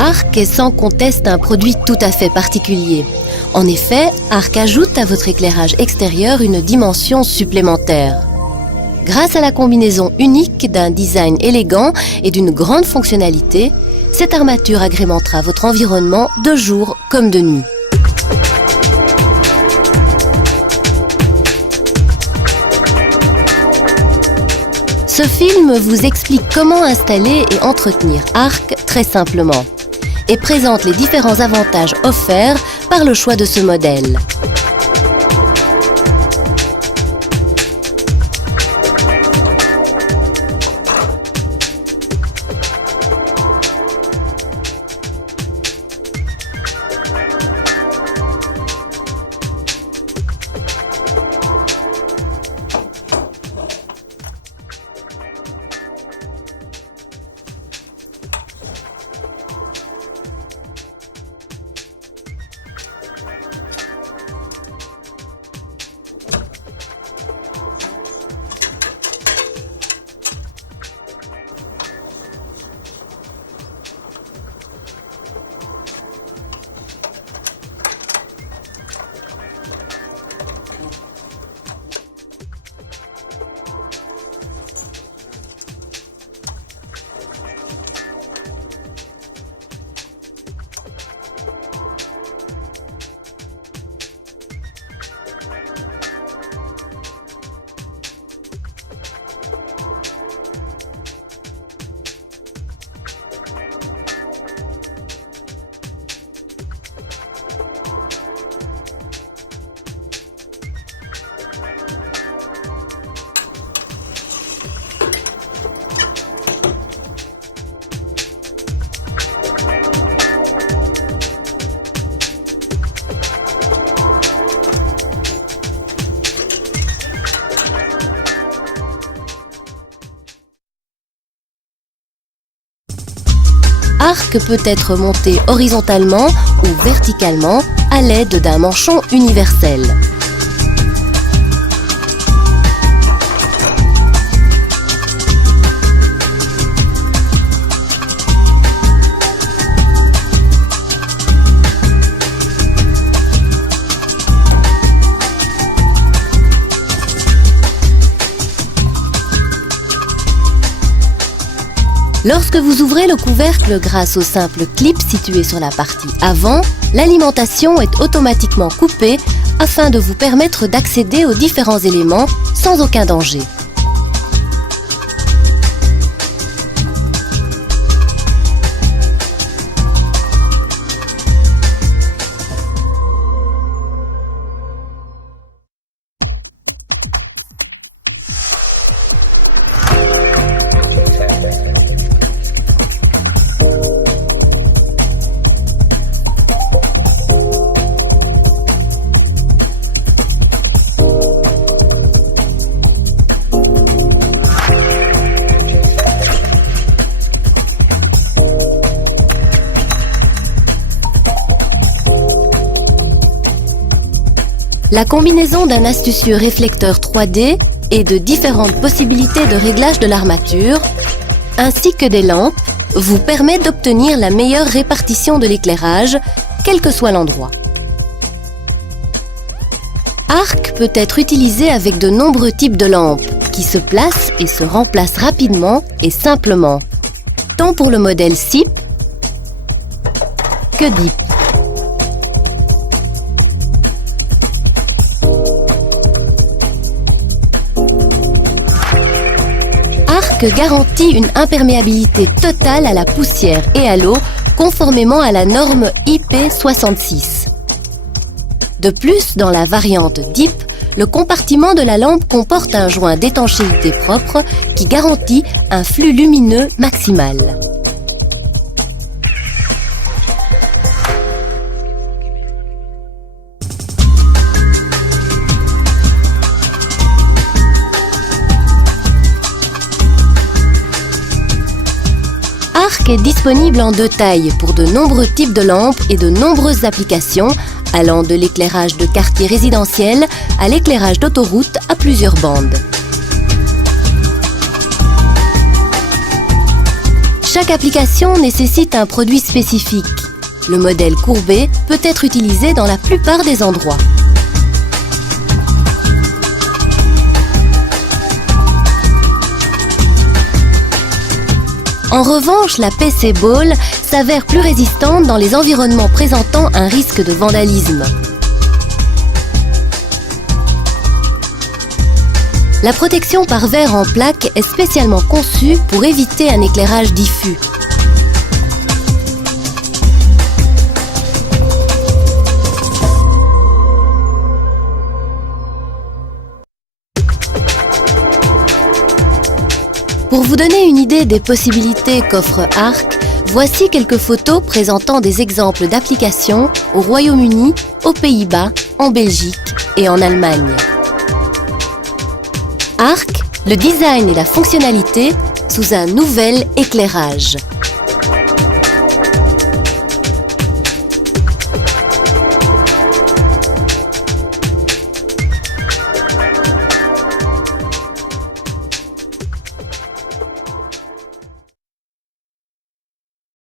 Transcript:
Arc est sans conteste un produit tout à fait particulier. En effet, Arc ajoute à votre éclairage extérieur une dimension supplémentaire. Grâce à la combinaison unique d'un design élégant et d'une grande fonctionnalité, cette armature agrémentera votre environnement de jour comme de nuit. Ce film vous explique comment installer et entretenir Arc très simplement et présente les différents avantages offerts par le choix de ce modèle. Arc peut être monté horizontalement ou verticalement à l'aide d'un manchon universel. Lorsque vous ouvrez le couvercle grâce au simple clip situé sur la partie avant, l'alimentation est automatiquement coupée afin de vous permettre d'accéder aux différents éléments sans aucun danger. La combinaison d'un astucieux réflecteur 3D et de différentes possibilités de réglage de l'armature, ainsi que des lampes, vous permet d'obtenir la meilleure répartition de l'éclairage, quel que soit l'endroit. Arc peut être utilisé avec de nombreux types de lampes, qui se placent et se remplacent rapidement et simplement, tant pour le modèle SIP que DIP. Arc garantit une imperméabilité totale à la poussière et à l'eau, conformément à la norme IP66. De plus, dans la variante DIP, le compartiment de la lampe comporte un joint d'étanchéité propre qui garantit un flux lumineux maximal. Arc est disponible en deux tailles pour de nombreux types de lampes et de nombreuses applications, allant de l'éclairage de quartier résidentiel à l'éclairage d'autoroute à plusieurs bandes. Chaque application nécessite un produit spécifique. Le modèle courbé peut être utilisé dans la plupart des endroits. En revanche, la PC Ball s'avère plus résistante dans les environnements présentant un risque de vandalisme. La protection par verre en plaque est spécialement conçue pour éviter un éclairage diffus. Pour vous donner une idée des possibilités qu'offre Arc, voici quelques photos présentant des exemples d'applications au Royaume-Uni, aux Pays-Bas, en Belgique et en Allemagne. Arc, le design et la fonctionnalité sous un nouvel éclairage.